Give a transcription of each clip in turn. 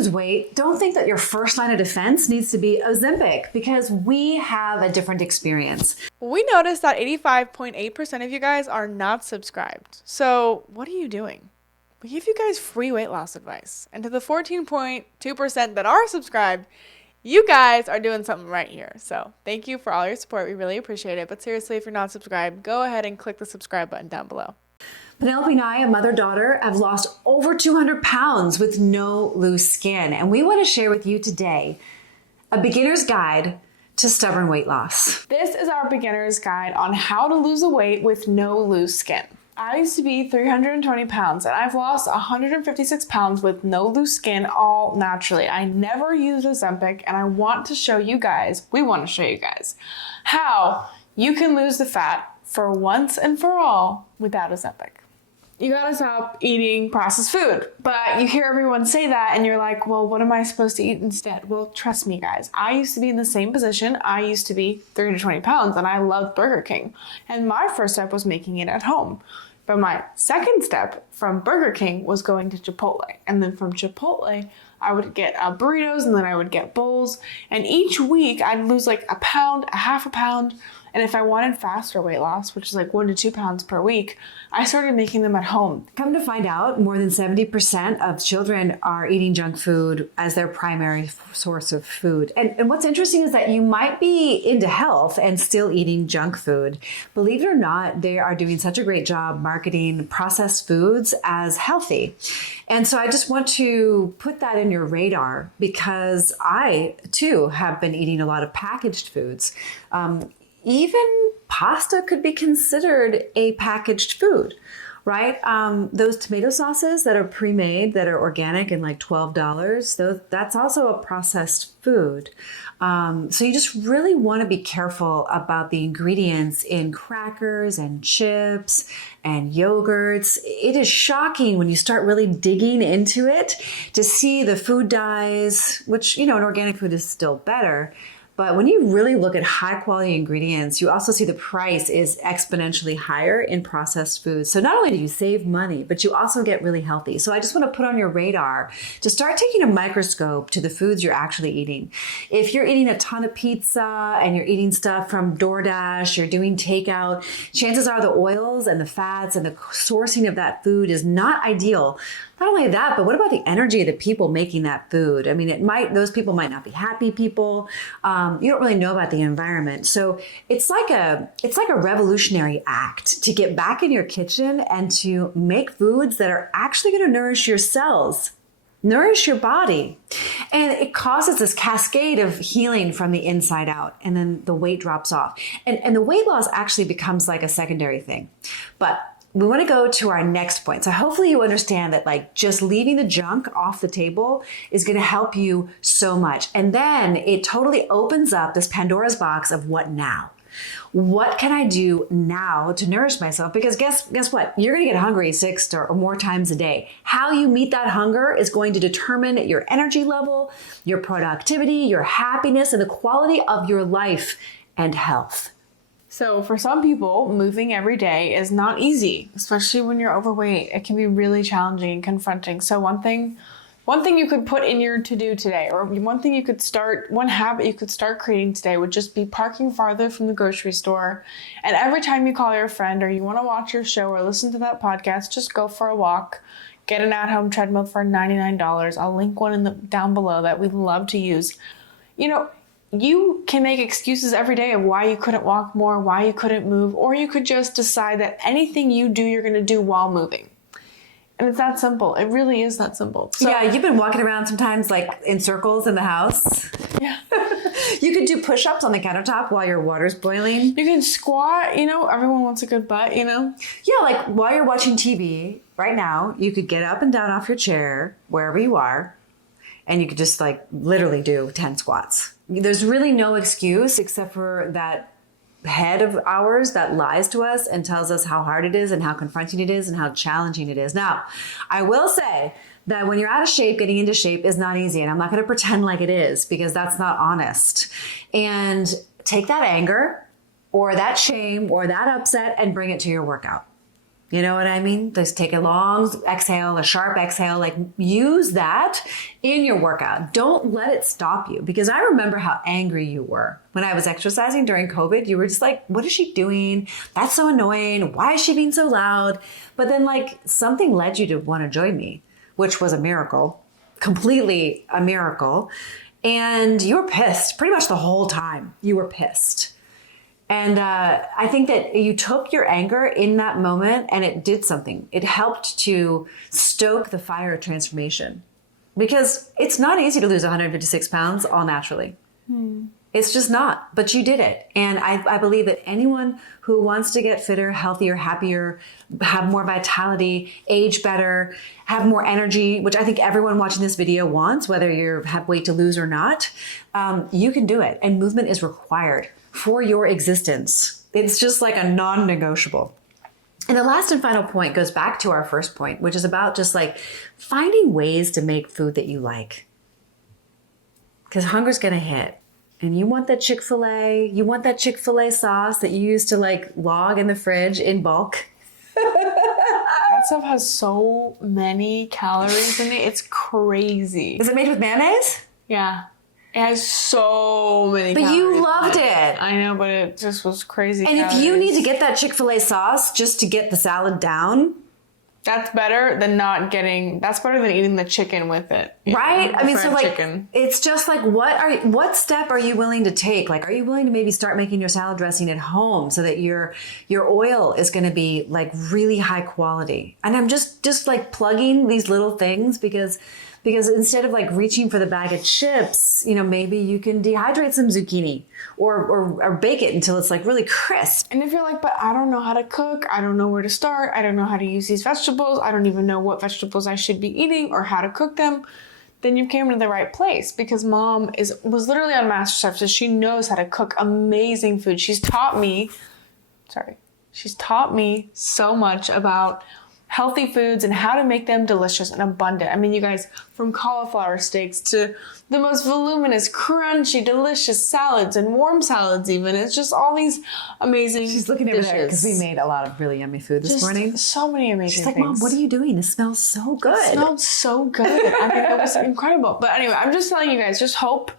lose weight, don't think that your first line of defense needs to be Ozempic, because we have a different experience. We noticed that 85.8% of you guys are not subscribed. So what are you doing? We give you guys free weight loss advice. And to the 14.2% that are subscribed, you guys are doing something right here. So thank you for all your support. We really appreciate it. But seriously, if you're not subscribed, go ahead and click the subscribe button down below. Penelope and I, a mother-daughter, have lost over 200 pounds with no loose skin. And we want to share with you today a beginner's guide to stubborn weight loss. This is our beginner's guide on how to lose a weight with no loose skin. I used to be 320 pounds and I've lost 156 pounds with no loose skin, all naturally. I never used Ozempic, and I want to show you guys, we want to show you guys how you can lose the fat for once and for all without Ozempic. You gotta stop eating processed food. But you hear everyone say that and you're like, well, what am I supposed to eat instead? Well, trust me, guys. I used to be in the same position. I used to be 320 pounds and I loved Burger King. And my first step was making it at home. But my second step from Burger King was going to Chipotle. And then from Chipotle, I would get burritos, and then I would get bowls. And each week I'd lose like a pound, a half a pound. And if I wanted faster weight loss, which is like 1 to 2 pounds per week, I started making them at home. Come to find out, more than 70% of children are eating junk food as their primary source of food. And what's interesting is that you might be into health and still eating junk food. Believe it or not, they are doing such a great job marketing processed foods as healthy. And so I just want to put that in your radar, because I too have been eating a lot of packaged foods. Even pasta could be considered a packaged food, right? Those tomato sauces that are pre-made, that are organic and like $12, that's also a processed food. So you just really want to be careful about the ingredients in crackers and chips and yogurts. It is shocking when you start really digging into it to see the food dyes, which, you know, an organic food is still better. But when you really look at high quality ingredients, you also see the price is exponentially higher in processed foods. So not only do you save money, but you also get really healthy. So I just want to put on your radar to start taking a microscope to the foods you're actually eating. If you're eating a ton of pizza and you're eating stuff from DoorDash, you're doing takeout, chances are the oils and the fats and the sourcing of that food is not ideal. Not only that, but what about the energy of the people making that food? I mean, those people might not be happy people. You don't really know about the environment. So it's like a revolutionary act to get back in your kitchen and to make foods that are actually going to nourish your cells, nourish your body. And it causes this cascade of healing from the inside out. And then the weight drops off. And the weight loss actually becomes like a secondary thing. But we want to go to our next point. So hopefully you understand that like just leaving the junk off the table is going to help you so much. And then it totally opens up this Pandora's box of what now? What can I do now to nourish myself? Because guess what? You're going to get hungry 6 or more times a day. How you meet that hunger is going to determine your energy level, your productivity, your happiness, and the quality of your life and health. So for some people, moving every day is not easy, especially when you're overweight. It can be really challenging and confronting. So one thing you could put in your to-do today, or one habit you could start creating today would just be parking farther from the grocery store. And every time you call your friend or you want to watch your show or listen to that podcast, just go for a walk. Get an at-home treadmill for $99. I'll link one down below that we'd love to use. You know, you can make excuses every day of why you couldn't walk more, why you couldn't move, or you could just decide that anything you do, you're going to do while moving. And it's that simple. It really is that simple. So, yeah, you've been walking around sometimes like in circles in the house. Yeah. You could do push-ups on the countertop while your water's boiling. You can squat, everyone wants a good butt, Yeah, like while you're watching TV right now, you could get up and down off your chair, wherever you are, and you could just like literally do 10 squats. There's really no excuse except for that head of ours that lies to us and tells us how hard it is and how confronting it is and how challenging it is. Now, I will say that when you're out of shape, getting into shape is not easy. And I'm not going to pretend like it is, because that's not honest. And take that anger or that shame or that upset and bring it to your workout. You know what I mean? Just take a long exhale, a sharp exhale, like use that in your workout. Don't let it stop you, because I remember how angry you were when I was exercising during COVID. You were just like, what is she doing? That's so annoying. Why is she being so loud? But then like something led you to want to join me, which was a miracle, completely a miracle. And you were pissed pretty much the whole time. You were pissed. And I think that you took your anger in that moment and it did something. It helped to stoke the fire of transformation, because it's not easy to lose 156 pounds all naturally. It's just not, but you did it. And I believe that anyone who wants to get fitter, healthier, happier, have more vitality, age better, have more energy, which I think everyone watching this video wants, whether you have weight to lose or not, you can do it. And movement is required for your existence. It's just like a non-negotiable. And the last and final point goes back to our first point, which is about just like finding ways to make food that you like. Because hunger's going to hit. And you want that Chick-fil-A, you want that Chick-fil-A sauce that you used to like log in the fridge in bulk. That stuff has so many calories in it. It's crazy. Is it made with mayonnaise? Yeah. It has so many But calories. you loved it. I know, but it just was crazy. And if you need to get that Chick-fil-A sauce just to get the salad down, that's better than not getting. That's better than eating the chicken with it. right? I mean, so like, chicken. it's just like, what step are you willing to take? Like, are you willing to maybe start making your salad dressing at home so that your oil is going to be like really high quality? And I'm just like plugging these little things because instead of like reaching for the bag of chips, you know, maybe you can dehydrate some zucchini or bake it until it's like really crisp. And if you're like, but I don't know how to cook, I don't know where to start, I don't know how to use these vegetables, I don't even know what vegetables I should be eating or how to cook them, then you came to the right place, because mom was literally on MasterChef, so she knows how to cook amazing food. She's taught me so much about healthy foods and how to make them delicious and abundant. I mean, you guys, from cauliflower steaks to the most voluminous, crunchy, delicious salads and warm salads even. It's just all these amazing She's looking over there because we made a lot of really yummy food this morning. So many amazing She's like, things. Mom, what are you doing? This smells so good. It smelled so good. I mean, it was incredible. But anyway, I'm just telling you guys, just hope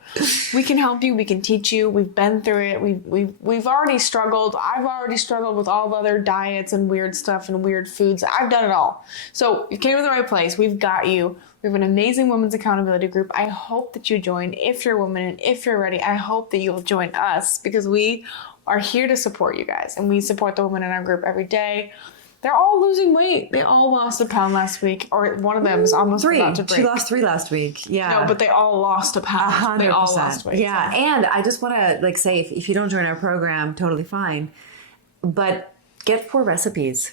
we can help you. We can teach you. We've been through it. We've already struggled. I've already struggled with all the other diets and weird stuff and weird foods. I've done it all. So you came to the right place. We've got you. We have an amazing women's accountability group. I hope that you join. If you're a woman and if you're ready, I hope that you'll join us, because we are here to support you guys, and we support the women in our group every day. They're all losing weight. They all lost a pound last week, or one of them is almost about to break. She lost 3 last week. Yeah. No, but they all lost a pound. 100%. They all lost weight. Yeah. And I just want to like say, if you don't join our program, totally fine, but get 4 recipes.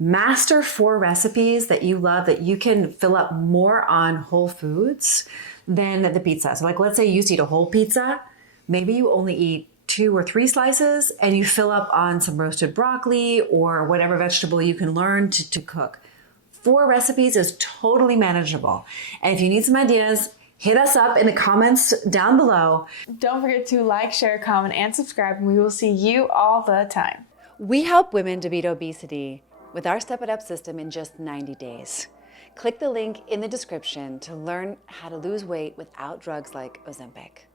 Master 4 recipes that you love, that you can fill up more on whole foods than the pizza. So like, let's say you used to eat a whole pizza. Maybe you only eat 2 or 3 slices and you fill up on some roasted broccoli or whatever vegetable you can learn to cook. 4 recipes is totally manageable. And if you need some ideas, hit us up in the comments down below. Don't forget to like, share, comment, and subscribe, and we will see you all the time. We help women to beat obesity with our Step It Up system in just 90 days. Click the link in the description to learn how to lose weight without drugs like Ozempic.